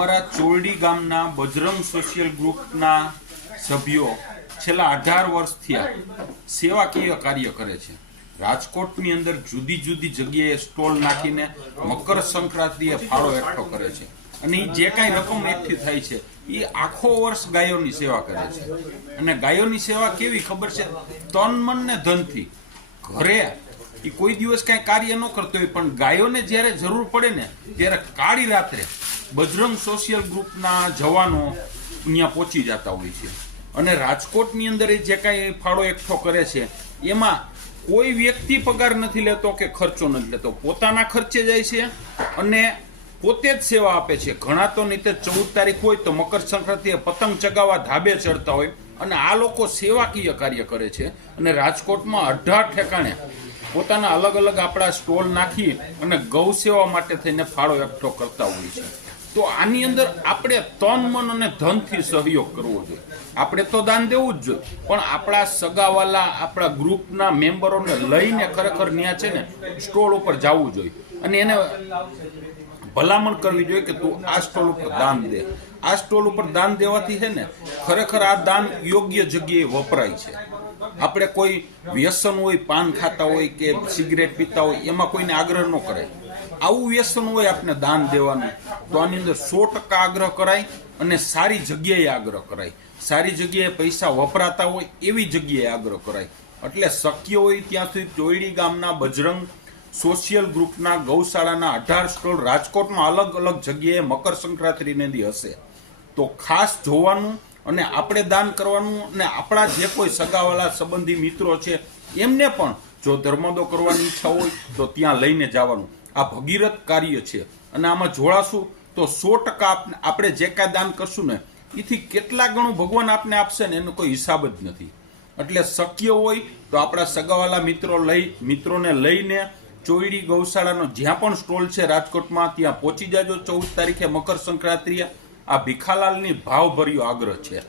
અમારા ચોરડી ગામના બજરંગ સોશિયલ ગ્રુપના સભ્યો છેલ્લા 18 વર્ષથી સેવાકીય કાર્ય કરે છે। રાજકોટની અંદર જુદી જુદી જગ્યાએ સ્ટોલ નાખીને મકર સંક્રાંતિએ ફાળો એકઠો કરે છે અને જે કાંઈ રકમ એકઠી થાય છે એ આખો વર્ષ ગાયોની સેવા કરે છે। અને ગાયોની સેવા કેવી ખબર છે? તન મન ને ધનથી। ઘરે એ કોઈ દિવસ કાંઈ કાર્ય ન કરતો હોય પણ ગાયોને જ્યારે જરૂર પડે ને ત્યારે કાળી રાત્રે બજરંગ સોશિયલ ગ્રુપના જવાનો અહીંયા પહોંચી જતા હોય છે। અને રાજકોટની અંદર જે કાંઈ ફાળો એકઠો કરે છે એમાં કોઈ વ્યક્તિ પગાર નથી લેતો કે ખર્ચો નથી લેતો, પોતાના ખર્ચે જાય છે અને પોતે જ સેવા આપે છે। ઘણા તો નહીં તો 14 તારીખ હોય તો મકર સંક્રાંતિએ પતંગ ચગાવવા ધાબે ચડતા હોય અને આ લોકો સેવાકીય કાર્ય કરે છે। અને રાજકોટમાં 18 ઠેકાણે પોતાના અલગ અલગ આપણા સ્ટોલ નાખી અને ગૌ સેવા માટે થઈને ફાળો એકઠો કરતા હોય છે। તો આની અંદર આપણે તન મન અને ધનથી સહયોગ કરવો જોઈએ। આપણે તો દાન દેવું જ જોઈએ પણ આપણા સગાવાલા આપણા ગ્રુપના મેમ્બરોને લઈને ખરેખર ન્યા છે ને સ્ટોલ ઉપર જવું જોઈએ અને એને ભલામણ કરવી જોઈએ કે તું આ સ્ટોલ ઉપર દાન દે। આ સ્ટોલ ઉપર દાન દેવાથી છે ને ખરેખર આ દાન યોગ્ય જગ્યાએ વપરાય છે। આપણે કોઈ વ્યસન હોય, પાન ખાતા હોય કે સિગરેટ પીતા હોય એમાં કોઈને આગ્રહ ન કરાય। આવું વ્યસન હોય આપણે દાન દેવાનું તો આની અંદર 100% આગ્રહ કરાય અને સારી જગ્યાએ આગ્રહ કરાય। સારી જગ્યાએ પૈસા વપરાતા હોય એવી જગ્યાએ આગ્રહ કરાય। એટલે શક્ય હોય ત્યાં સુધી ચોરડી ગામના બજરંગ સોશિયલ ગ્રુપના ગૌશાળાના 18 સ્ટોલ રાજકોટમાં અલગ અલગ જગ્યાએ મકર સંક્રાંતિને દી હશે તો ખાસ જોવાનું અને આપણે દાન કરવાનું અને આપણા જે કોઈ સગાવાલા સંબંધી મિત્રો છે એમને પણ જો ધર્મદો કરવાની ઈચ્છા હોય તો ત્યાં લઈને જવાનું। આ ભગીરથ કાર્ય છે અને આમાં જોડાશું તો 100% આપણે જે કાંઈ દાન કરશું ને એથી કેટલા ગણું ભગવાન આપને આપશે ને એનો કોઈ હિસાબ જ નથી। એટલે શક્ય હોય તો આપણા સગાવાલા મિત્રોને લઈને ચોરડી ગૌશાળાનો જ્યાં પણ સ્ટોલ છે રાજકોટમાં ત્યાં પહોંચી જાજો 14 તારીખે મકર સંક્રાંતિએ। આ ભીખાલાલની ભાવભર્યો આગ્રહ છે।